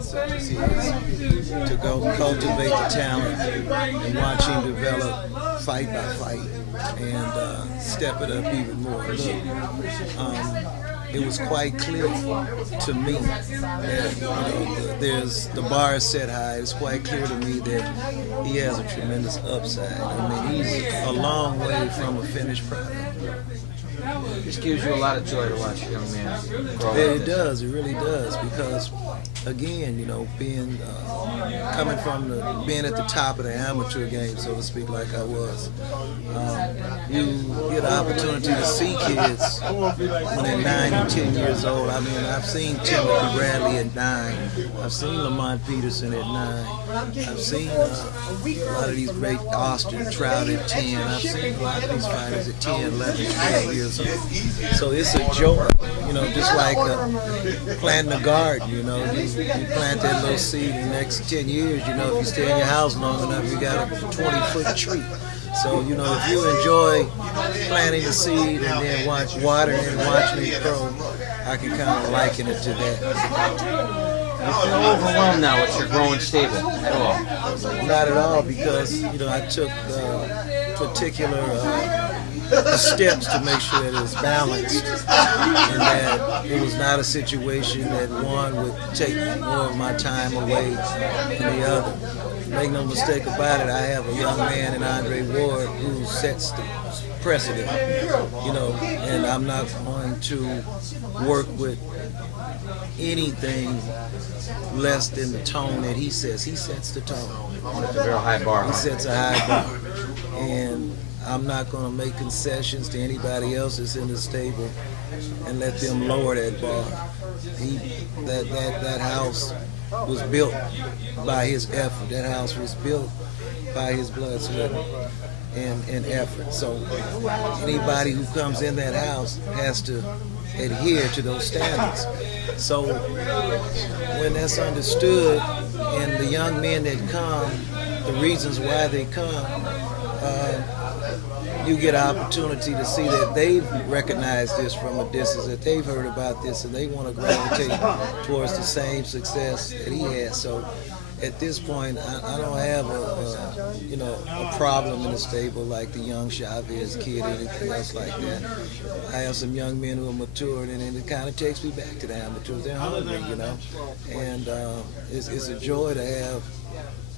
to go cultivate the talent and watch him develop fight by fight and step it up even more. Look, it was quite clear to me that there's the bar is set high. It's quite clear to me that he has a tremendous upside. I mean, he's a long way from a finished product. This gives you a lot of joy to watch a young man grow. It does. It really does because, again, being coming from being at the top of the amateur game, so to speak, like I was, you get an opportunity to see kids when they're 9 and 10 years old. I mean, I've seen Timothy Bradley at 9. I've seen Lamont Peterson at 9. I've seen a lot of these great Austin Trout at 10. I've seen a lot of these fighters at 10, 11, 12 years old. So it's a joy, just like planting a garden, you plant that little seed in the next 10 years, if you stay in your house long enough, you got a 20-foot tree. So, if you enjoy planting the seed and then watering it and watching it grow, I can kind of liken it to that. You feel overwhelmed now with your growing stable at all? Not at all, because, I took particular steps to make sure that it was balanced and that it was not a situation that one would take more of my time away than the other. Make no mistake about it, I have a young man in Andre Ward who sets the precedent, and I'm not going to work with anything less than the tone that he sets. He sets the tone. It's a very high bar. He sets a high bar. And I'm not going to make concessions to anybody else that's in the stable and let them lower that bar. That house was built by his effort. That house was built by his blood, sweat, and effort. So anybody who comes in that house has to adhere to those standards. So when that's understood, and the young men that come, the reasons why they come, you get an opportunity to see that they've recognized this from a distance, that they've heard about this, and they want to gravitate towards the same success that he has. So at this point, I don't have a problem in the stable like the young Chavez kid or anything else like that. I have some young men who are matured, and it kind of takes me back to the amateurs. They're hungry, and it's a joy to have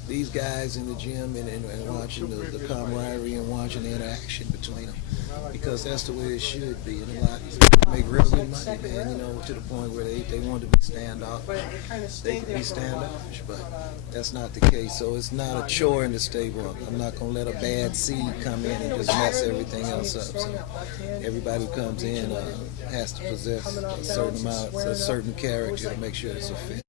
these guys in the gym and watching the camaraderie and watching the interaction between them, because that's the way it should be. And a lot make real good money, man, to the point where they want to be standoffish. They can be standoffish, but that's not the case. So it's not a chore in the stable. I'm not going to let a bad seed come in and just mess everything else up. So everybody who comes in has to possess a certain amount, a certain character to make sure it's a fit.